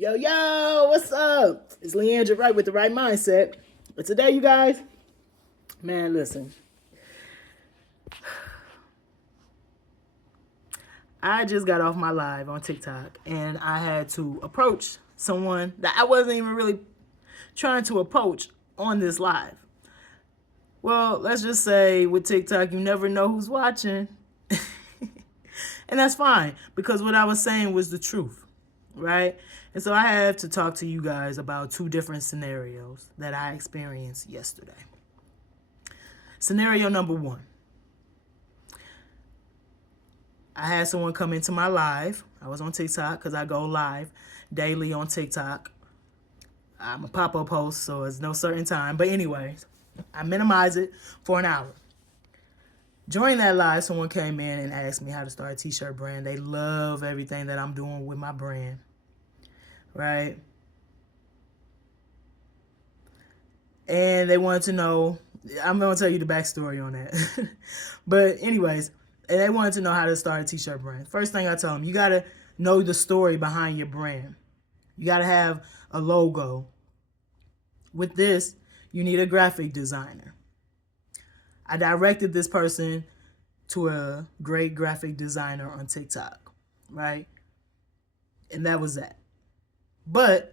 Yo, yo, what's up? It's Leandra Wright with the right mindset. But today, you guys, man, listen. I just got off my live on TikTok and I had to approach someone that I wasn't even really trying to approach on this live. Well, let's just say with TikTok, you never know who's watching. And that's fine because what I was saying was the truth, right? And so I have to talk to you guys about two different scenarios that I experienced yesterday. Scenario number one. I had someone come into my live. I was on TikTok because I go live daily on TikTok. I'm a pop-up host, so it's no certain time. But anyways, I minimize it for an hour. During that live, someone came in and asked me how to start a t-shirt brand. They love everything that I'm doing with my brand, right? And they wanted to know, I'm going to tell you the backstory on that. But anyways, and they wanted to know how to start a t-shirt brand. First thing I tell them, you got to know the story behind your brand. You got to have a logo. With this, you need a graphic designer. I directed this person to a great graphic designer on TikTok, right? And that was that. But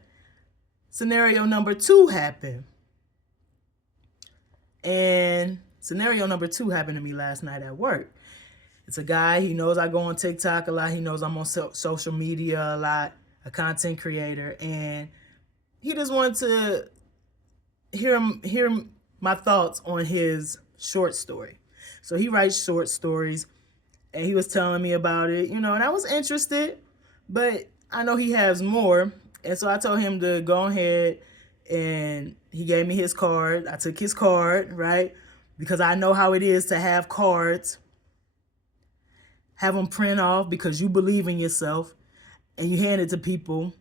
scenario number two happened. And scenario number two happened to me last night at work. It's a guy, he knows I go on TikTok a lot. He knows I'm on social media a lot, a content creator. And he just wanted to hear my thoughts on his short story. So he writes short stories and he was telling me about it, and I was interested, but I know he has more. And so I told him to go ahead and he gave me his card. I took his card, right? Because I know how it is to have cards, have them print off because you believe in yourself and you hand it to people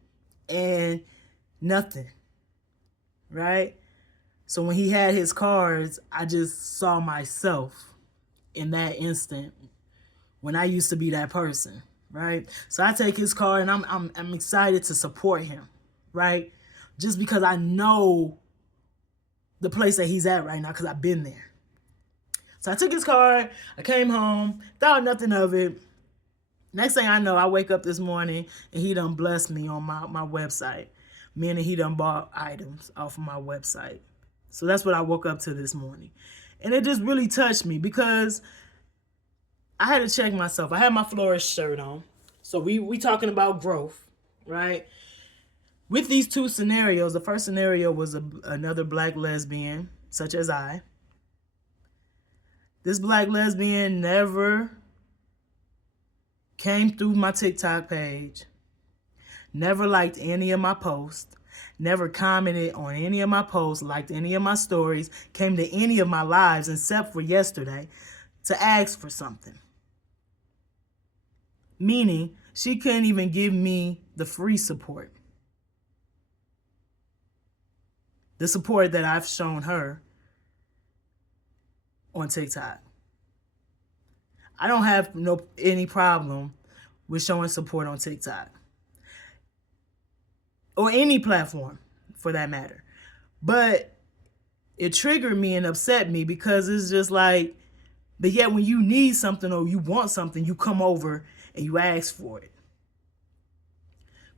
and nothing, right? So when he had his cards, I just saw myself in that instant when I used to be that person, right? So I take his card and I'm excited to support him, right? Just because I know the place that he's at right now because I've been there. So I took his card, I came home, thought nothing of it. Next thing I know, I wake up this morning and he done blessed me on my website, meaning he done bought items off of my website. So that's what I woke up to this morning. And it just really touched me because I had to check myself. I had my florist shirt on. So we talking about growth, right? With these two scenarios, the first scenario was another black lesbian, such as I. This black lesbian never came through my TikTok page, never liked any of my posts, never commented on any of my posts, liked any of my stories, came to any of my lives except for yesterday to ask for something. Meaning, she couldn't even give me the free support. The support that I've shown her on TikTok. I don't have any problem with showing support on TikTok. Or any platform, for that matter. But it triggered me and upset me because it's just like, but yet when you need something or you want something, you come over and you ask for it.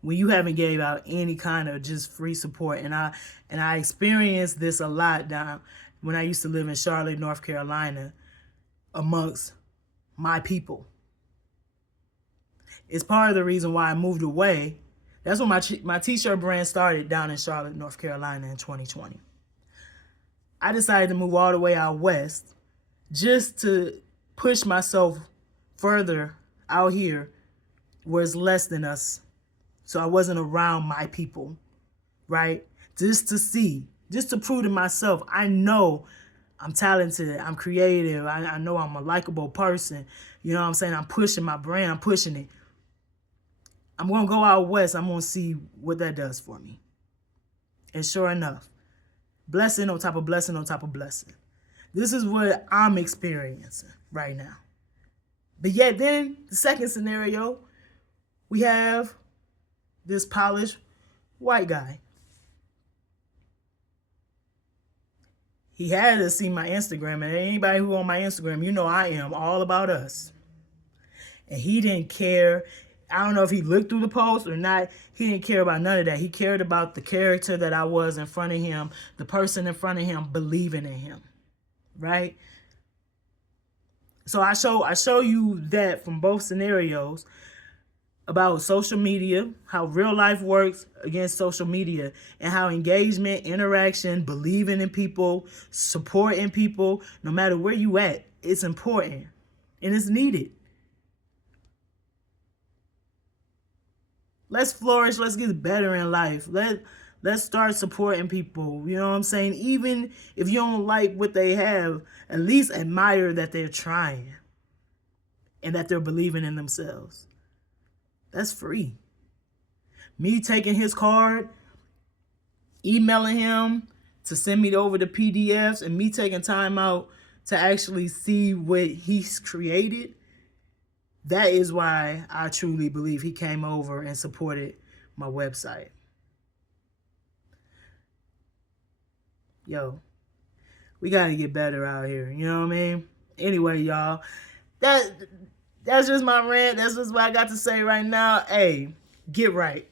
When you haven't gave out any kind of just free support. And I experienced this a lot down when I used to live in Charlotte, North Carolina, amongst my people. It's part of the reason why I moved away. That's when my t-shirt brand started down in Charlotte, North Carolina in 2020. I decided to move all the way out west just to push myself further out here where it's less than us. So I wasn't around my people, right? Just to see, just to prove to myself, I know I'm talented, I'm creative, I know I'm a likable person. You know what I'm saying? I'm pushing my brand, I'm pushing it. I'm going to go out west. I'm going to see what that does for me. And sure enough, blessing on top of blessing on top of blessing. This is what I'm experiencing right now. But yet then, the second scenario, we have this polished white guy. He had to see my Instagram, and anybody who on my Instagram, you know I am all about us. And he didn't care. I don't know if he looked through the post or not. He didn't care about none of that. He cared about the character that I was in front of him, the person in front of him believing in him, right? So I show you that from both scenarios about social media, how real life works against social media, and how engagement, interaction, believing in people, supporting people, no matter where you at, it's important and it's needed. Let's flourish. Let's get better in life. Let's start supporting people. You know what I'm saying? Even if you don't like what they have, at least admire that they're trying and that they're believing in themselves. That's free. Me taking his card, emailing him to send me over the PDFs, and me taking time out to actually see what he's created, that is why I truly believe he came over and supported my website. Yo, we got to get better out here. You know what I mean? Anyway, y'all, that's just my rant. That's just what I got to say right now. Hey, get right.